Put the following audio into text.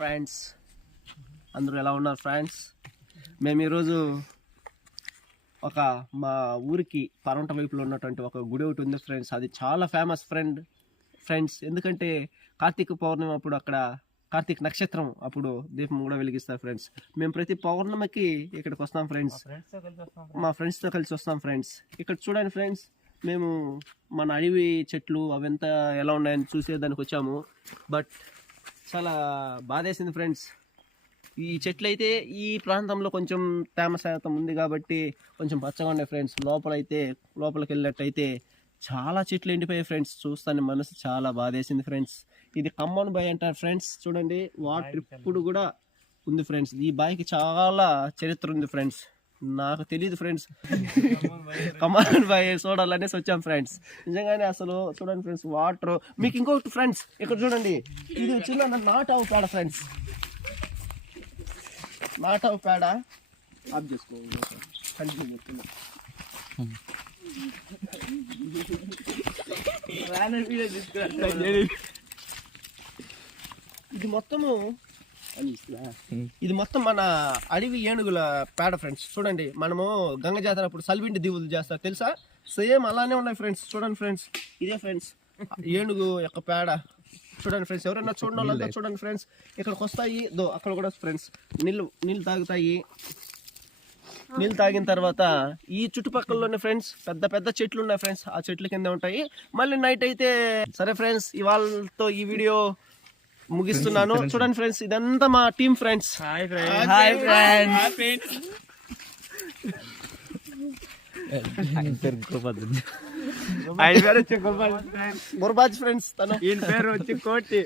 Friends, అందరూ ఎలా ఉన్నారు ఫ్రెండ్స్? మేము ఈరోజు మా ఊరికి పరవంట వైపులో ఉన్నటువంటి ఒక గుడి ఒకటి ఉంది ఫ్రెండ్స్. అది చాలా ఫేమస్ ఫ్రెండ్స్. ఎందుకంటే కార్తీక పౌర్ణమి అప్పుడు అక్కడ కార్తీక నక్షత్రం అప్పుడు దీపం కూడా వెలిగిస్తారు ఫ్రెండ్స్. మేము ప్రతి పౌర్ణమికి ఇక్కడికి వస్తాం ఫ్రెండ్స్, మా ఫ్రెండ్స్తో కలిసి వస్తాం ఫ్రెండ్స్. ఇక్కడ చూడండి ఫ్రెండ్స్, మేము మన అడవి చెట్లు అవంతా ఎలా ఉన్నాయని చూసేదానికి వచ్చాము. బట్ చాలా బాధేసింది ఫ్రెండ్స్. ఈ చెట్లు అయితే ఈ ప్రాంతంలో కొంచెం తేమ శాతం ఉంది కాబట్టి కొంచెం పచ్చగా ఉన్నాయి ఫ్రెండ్స్. లోపలికి వెళ్ళినట్టయితే చాలా చెట్లు ఎండిపోయాయి ఫ్రెండ్స్. చూస్తాను మనసు చాలా బాధేసింది ఫ్రెండ్స్. ఇది కమ్మన్ బాయ్ అంటారు ఫ్రెండ్స్. చూడండి, వాటర్ ఇప్పుడు కూడా ఉంది ఫ్రెండ్స్. ఈ బాయ్కి చాలా చరిత్ర ఉంది ఫ్రెండ్స్. నాకు తెలియదు ఫ్రెండ్స్. కమ్మన్ బాయ్ చూడాలనేసి వచ్చాం ఫ్రెండ్స్. నిజంగానే అసలు చూడండి ఫ్రెండ్స్, వాటర్. మీకు ఇంకొకటి ఫ్రెండ్స్, ఇక్కడ చూడండి, ఇది చిన్న నాటావు పేడ ఫ్రెండ్స్. నాటావు పేడ ఆఫ్ చేసుకో. ఇది మొత్తం మన అడవి ఏనుగుల పేడ ఫ్రెండ్స్. చూడండి, మనము గంగ జాతర అప్పుడు సల్విండి దీవులు చేస్తారు తెలుసా? సేమ్ అలానే ఉన్నాయి ఫ్రెండ్స్. చూడండి ఫ్రెండ్స్, ఇదే ఫ్రెండ్స్ ఏనుగు యొక్క పేడ. చూడండి ఫ్రెండ్స్, ఎవరైనా చూడండి వాళ్ళంతా చూడండి ఫ్రెండ్స్. ఇక్కడికి వస్తాయి, అక్కడ కూడా ఫ్రెండ్స్ నీళ్ళు తాగుతాయి. నీళ్ళు తాగిన తర్వాత ఈ చుట్టుపక్కలలోనే ఫ్రెండ్స్ పెద్ద పెద్ద చెట్లు ఉన్నాయి ఫ్రెండ్స్. ఆ చెట్ల కింద ఉంటాయి. మళ్ళీ నైట్ అయితే సరే ఫ్రెండ్స్, ఇవాళతో ఈ వీడియో ముగిస్తున్నాను. చూడండి ఫ్రెండ్స్, ఇదంతా మా team friends. Hi friends. Gurbaz friends. తను ఈయన పేరు వచ్చి కోటి.